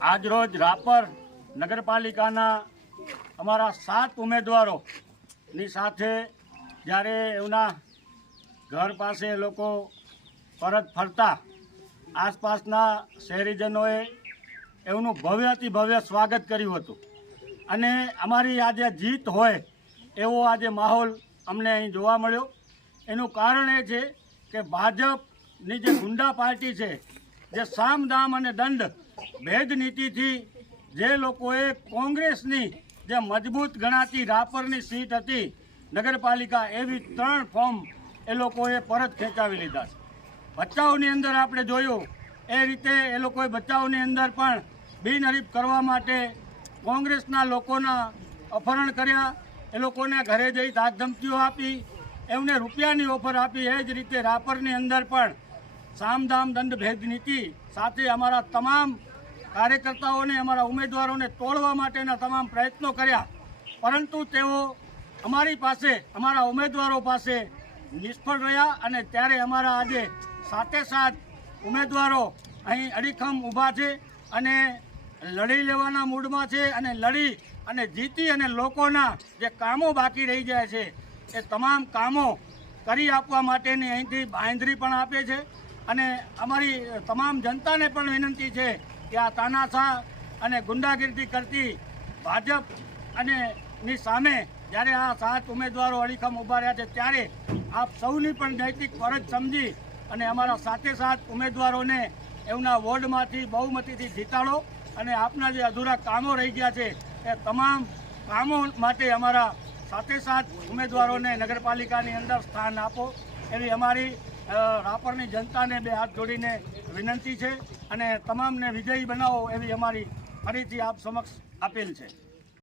આજરોજ રાપર નગરપાલિકાના અમારા સાત ઉમેદવારોની સાથે જ્યારે એમના ઘર પાસે લોકો પરત ફરતા, આસપાસના શહેરીજનોએ એમનું ભવ્યથી ભવ્ય સ્વાગત કર્યું હતું. અને અમારી આજે જીત હોય એવો આજે માહોલ અમને અહીં જોવા મળ્યો. એનું કારણ એ છે કે ભાજપની જે ગુંડા પાર્ટી છે, જે સામ દામ અને દંડ ભેદ નીતિથી જે લોકોએ કોંગ્રેસની જે મજબૂત ગણાતી રાપરની સીટ હતી નગરપાલિકા, એવી ત્રણ ફોર્મ એ લોકોએ પરત ખેંચાવી લીધા છે. બચાવની અંદર આપણે જોયું, એ રીતે એ લોકોએ બચાવની અંદર પણ બિનહરીફ કરવા માટે કોંગ્રેસના લોકોના અપહરણ કર્યા, એ લોકોને ઘરે જઈ ધાકધમકીઓ આપી, એમને રૂપિયાની ઓફર આપી, એ જ રીતે રાપરની અંદર પણ સામધામ દંડ ભેદ નીતિ સાથે અમારા તમામ કાર્યકર્તાઓને, અમારા ઉમેદવારોને તોડવા માટેના તમામ પ્રયત્નો કર્યા. પરંતુ તેઓ અમારી પાસે, અમારા ઉમેદવારો પાસે નિષ્ફળ રહ્યા અને ત્યારે અમારા આજે સાતે સાત ઉમેદવારો અહીં અડીખમ ઊભા છે અને લડી લેવાના મૂડમાં છે અને લડી અને જીતી અને લોકોના જે કામો બાકી રહી જાય છે, એ તમામ કામો કરી આપવા માટેની અહીંથી બાંધરી પણ આપે છે. અને અમારી તમામ જનતાને પણ વિનંતી છે કે આ તાનાશાહ અને ગુંડાગીરી કરતી ભાજપ અને ની સામે જ્યારે આ સાત ઉમેદવારો અડીખમ ઊભા રહ્યા છે, ત્યારે આપ સૌની પણ નૈતિક ફરજ સમજી અને અમારા સાથે સાત ઉમેદવારોને એમના વોર્ડમાંથી બહુમતીથી જીતાડો અને આપના જે અધૂરા કામો રહી ગયા છે, એ તમામ કામો માટે અમારા સાથે સાત ઉમેદવારોને નગરપાલિકાની અંદર સ્થાન આપો. એવી અમારી રાપરની જનતાને બે હાથ જોડીને વિનંતી છે અને તમામને વિજયી બનાવો એવી અમારી ફરીથી આપ સમક્ષ અપીલ છે.